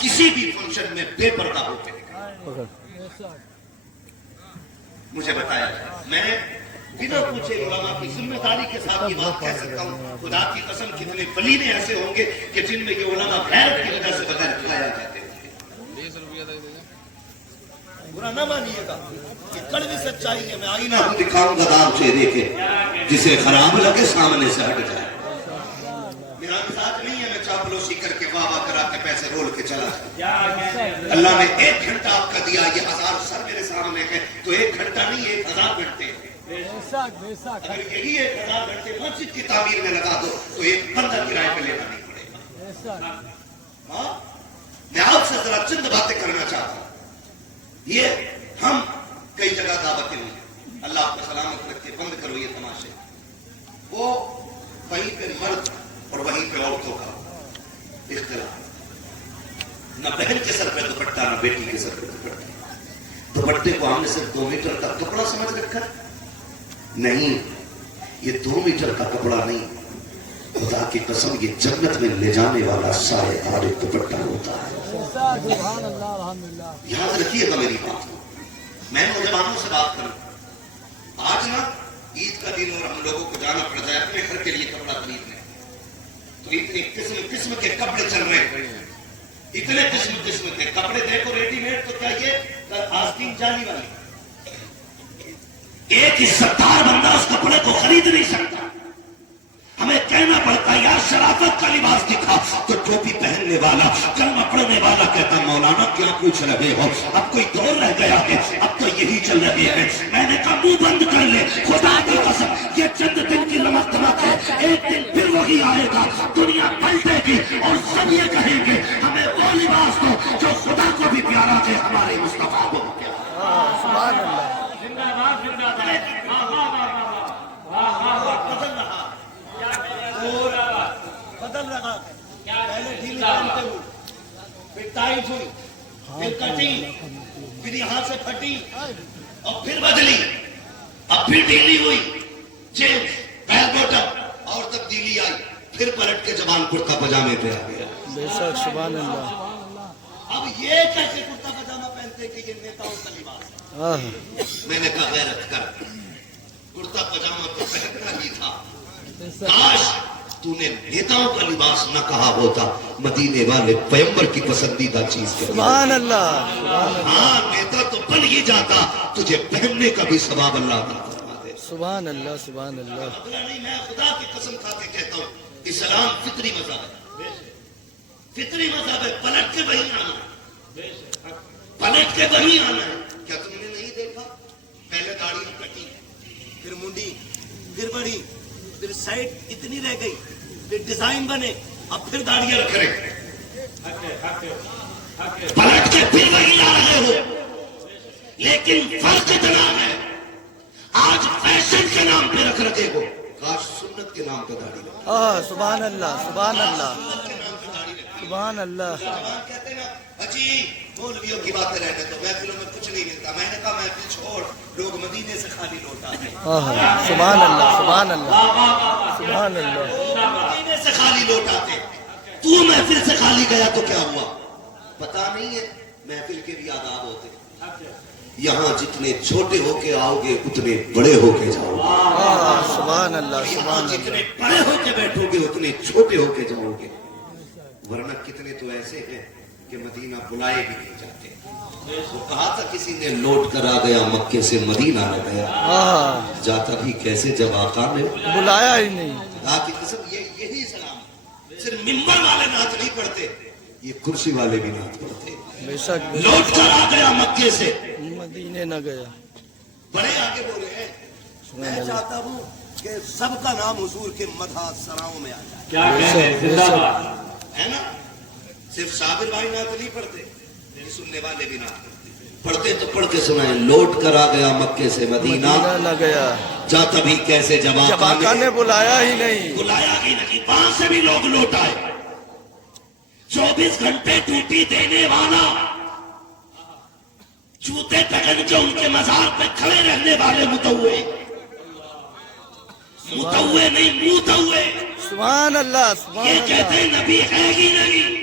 کسی بھی فنکشن میں بے پردہ ہو کے نکلا. مجھے بتایا جائے میں بنا پوچھے علماء کی ذمہ داری کے ساتھ یہ بات کہہ سکتا ہوں. خدا کی قسم کتنے ولینے ایسے ہوں گے کہ جن میں یہ علماء غیرت کی وجہ سے بغیر کھایا جاتے ہیں. برا نہ مانیے گا، یہ کڑوی سچائی ہے. میں آئینہ دکھاؤں گا دام چہرے کے، جسے خراب لگے سامنے سے ہٹ جائے. میرا مزاج نہیں ہے میں چاپلوسی کر کے واہ واہ کرا کے پیسے رول کے چلا جائے. اللہ نے 1 گھنٹہ آپ کا دیا، یہ 1000 سر میرے سامنے ہے تو 1 گھنٹہ نہیں 1000 گھنٹے. اگر یہی 1000 گھنٹے مسجد کی تعمیر میں لگا دو تو ایک بندہ کرائے پہ لینا نہیں پڑے گا. میں آپ سے ذرا چند باتیں کرنا چاہتا ہوں. یہ ہم کئی جگہ دعوتیں ہوئی، اللہ آپ کو سلامت رکھے. بند کرو یہ تماشے. وہ وہیں پہ مرد اور وہیں پہ عورتوں کا اختلاف. نہ بہن کے سر پہ دوپٹہ نہ بیٹی کے سر پہ دوپٹہ. دوپٹے کو ہم نے صرف 2 میٹر کا کپڑا سمجھ رکھا نہیں. یہ 2 میٹر کا کپڑا نہیں، خدا کی قسم یہ جنت میں لے جانے والا سارے دار دوپٹہ ہوتا ہے. یاد رکھیے گا میری بات. میں نوجوانوں سے بات کروں. آج نا عید کا دن اور ہم لوگوں کو جانا پڑ جائے اپنے گھر کے لیے کپڑا خریدنے تو اتنی قسم کے کپڑے چل رہے ہیں. اتنے قسم کے کپڑے دیکھو ریڈی میڈ تو کیا یہ آستین جالی والی. ایک ہی ستار بندہ اس کپڑے کو خرید نہیں سکتا. ہمیں کہنا پڑتا ہے یار شرافت کا لباس دکھا تو ٹوپی پہننے والا کلمہ پڑھنے والا کہتا مولانا کیا پوچھ رہے ہو، اب کوئی دور رہ گیا ہے، اب تو یہی چل رہے ہیں. میں نے کہا منہ بند کر لے، خدا کی قسم یہ چند دن کی لمک دمک ہے، ایک دن پھر وہی آئے گا. دنیا پلٹے گی اور سب یہ کہیں گے ہمیں وہ لباس دو جو خدا کو بھی پیارا ہے، ہمارے مصطفیٰ کو بھی پیارا. سبحان اللہ. بدل رہا پہلے ڈھیلی پہنتے ہوئے پھر ٹائٹ ہوئی پھر کٹی پھر یہاں سے پھٹی اور پھر بدلی اب پھر ڈھیلی ہوئی چینج پہل بوٹم اور تبدیلی آئی پھر پلٹ کے زبان کرتا پجامے پہ آ گیا. بے شک سبحان اللہ. اب یہ کیسے کرتا پجامہ پہنتے کہ یہ نیتاؤں کا لباس ہے. میں نے کہا غیرت کر کرتا پجامہ تو پہننا ہی تھا. کاش تو نے نیتاؤں کا لباس نہ کہا ہوتا، مدینے والے پیغمبر کی پسندیدہ چیز کے. سبحان اللہ. ہاں نیتا تو بن ہی جاتا، تجھے پہننے کا بھی ثواب اللہ عطا فرما دے. سبحان اللہ. سبحان اللہ. میں خدا کی قسم کھا کے کہتا ہوں اسلام فطری مذہب ہے. فطری مذہب ہے. پلٹ کے وہی آنا ہے، پلٹ کے وہی آنا ہے. کیا تم نے نہیں دیکھا پہلے داڑھی کٹی پھر منڈی پھر بڑی پھر سائڈ اتنی رہ گئی پھر ڈیزائن بنے اب پھر داڑیاں رکھ رہے پلٹ کے پھر وہی لا رہے ہو. لیکن فرق اتنا ہے آج فیشن کے نام پہ رکھ رکھے ہو، کاش سنت کے نام پہ داڑھی رکھے. سبحان اللہ. سبحان اللہ. سبحان اللہ. کہتے ہیں نا اجی مولویوں کی باتیں رہتے تو محفلوں میں کچھ نہیں ملتا. میں نے کہا محفل چھوڑ، لوگ مدینے سے خالی لوٹ آتے. سبحان اللہ. سبحان اللہ. سبحان اللہ. مدینے سے خالی لوٹ آتے. تو محفل سے خالی گیا تو کیا ہوا پتا نہیں ہے. محفل کے بھی آداب ہوتے. یہاں جتنے چھوٹے ہو کے آؤ گے اتنے بڑے ہو کے جاؤ گے. سبحان اللہ. سبحان اللہ. جتنے بڑے ہو کے بیٹھو گے اتنے چھوٹے ہو کے جاؤ گے. ورنہ کتنے تو ایسے ہیں کہ مدینہ بلائے بھی نہیں جاتے. وہ کہا تھا کسی نے لوٹ کر آ گیا مکے سے مدینہ نہ گیا، جاتا بھی کیسے جب آقا نے بلایا ہی نہیں. خدا کی قسم یہی اسلام. صرف ممبر والے نعت نہیں پڑھتے، یہ کرسی والے بھی نعت پڑھتے. بے شک لوٹ کر آ گیا مکے سے مدینے نہ گیا. بڑے آگے بولے ہیں میں چاہتا ہوں کہ سب کا نام حضور کے مدح سراؤں میں آ جائے. کیا کہتے ہے نا. صرف صابر بھائی نعت نہیں پڑھتے، سننے والے بھی نعت پڑھتے تو پڑھ کے سنائیں. لوٹ کر آ گیا مکے سے مدینہ نہ گیا، جاتا بھی کیسے جب آقا نے بلایا ہی نہیں. بلایا ہی نہیں. وہاں سے بھی لوگ لوٹ آئے. 24 گھنٹے ڈیوٹی دینے والا، جوتے پہن کے ان کے مزار پہ کھڑے رہنے والے متوے نہیں متوے. سبحان اللہ. یہ کہتے ہیں نبی ہے ہی نہیں.